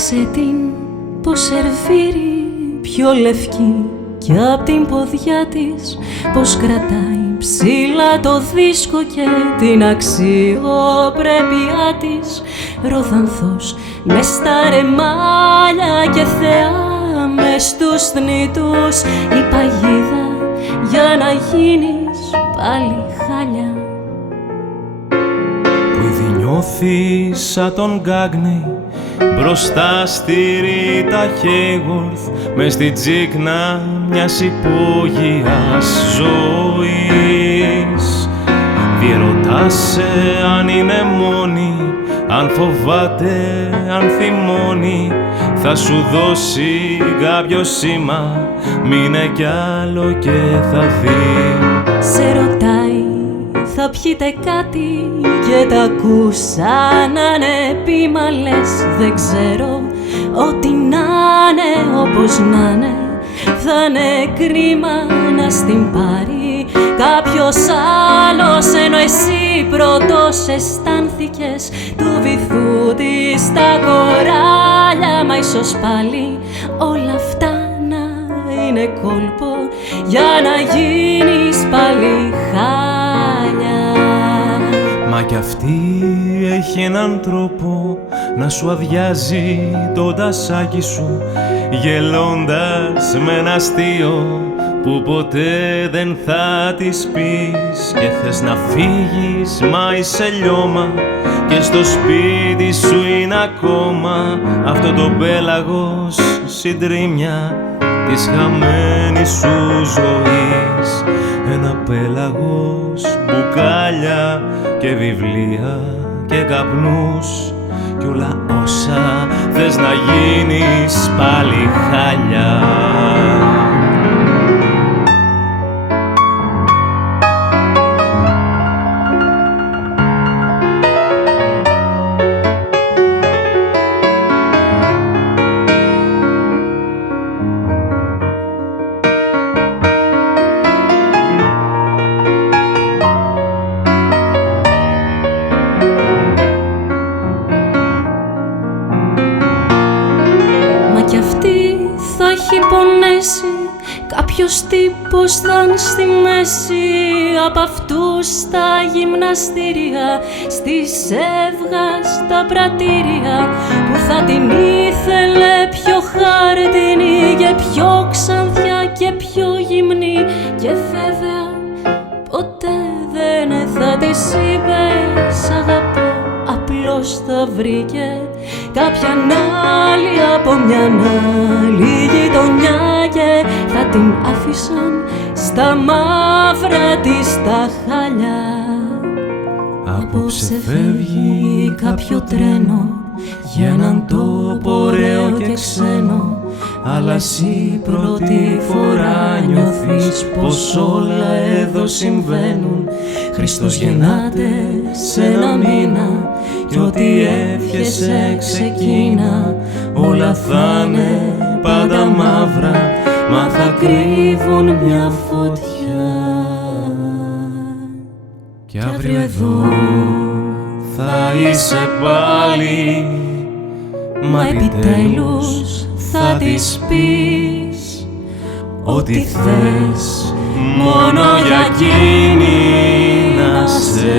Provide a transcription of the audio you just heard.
Κοίταξε την πως σερβίρει πιο λευκή κι απ' την ποδιά της πως κρατάει ψηλά το δίσκο και την αξιοπρέπειά της. Ροδανθός μες στα ρεμάλια και θεά μες στους θνητούς η παγίδα για να γίνεις πάλι χάλια. Που ήδη νιώθεις σαν τον Γκάγνεϊ μπροστά στη Ρίτα Χέιγορθ μες στη τζίκνα μιας υπόγειας ζωής. Διερωτάσαι αν είναι μόνη, αν φοβάται, αν θυμώνει. Θα σου δώσει κάποιο σήμα, μείνε κι άλλο και θα δει. Σε ρωτάει, θα πιείτε κάτι και τα ακούς σαν να είναι πείμα, λες δεν ξέρω. Ό,τι να είναι, όπως να είναι, θα είναι κρίμα να στην πάρει κάποιος άλλος, ενώ εσύ πρώτος αισθάνθηκες του βυθού της τα κοράλια. Μα ίσως πάλι όλα αυτά να είναι κόλπο για να γίνεις πάλι χάλια. Μα κι αυτή έχει έναν τρόπο να σου αδειάζει το τασάκι σου, γελώντας με ένα αστείο που ποτέ δεν θα της πεις. Και θες να φύγεις μα είσαι λιώμα και στο σπίτι σου είναι ακόμα αυτό το πέλαγος συντρίμια της χαμένης σου ζωής. Ένα πέλαγος, μπουκάλια και βιβλία και καπνούς κι όλα όσα θες να γίνεις πάλι χάλια. Κάποιος τύπος θα είναι στη μέση απ' αυτούς στα γυμναστήρια, στις έβγας τα πρατήρια, που θα την ήθελε πιο χάρτινη και πιο ξανθιά και πιο γυμνή. Και βέβαια ποτέ δεν θα της είπε σ' αγαπώ, απλώς θα βρήκε κάποια άλλη από μια άλλη γειτονιά και θα την άφησαν στα μαύρα της τα χάλια. Απόψε φεύγει κάποιο τρένο για έναν τόπο ωραίο και ξένο, αλλά εσύ πρώτη φορά νιώθεις πως όλα εδώ συμβαίνουν. Χριστός γεννάται σε ένα μήνα κι ό,τι εύχεσαι ξεκίνα. Όλα θα είναι πάντα μαύρα, μα θα κρύβουν μια φωτιά. Κι αύριο εδώ θα είσαι πάλι, μα επιτέλους θα της πεις ό,τι θες μόνο για εκείνη να σε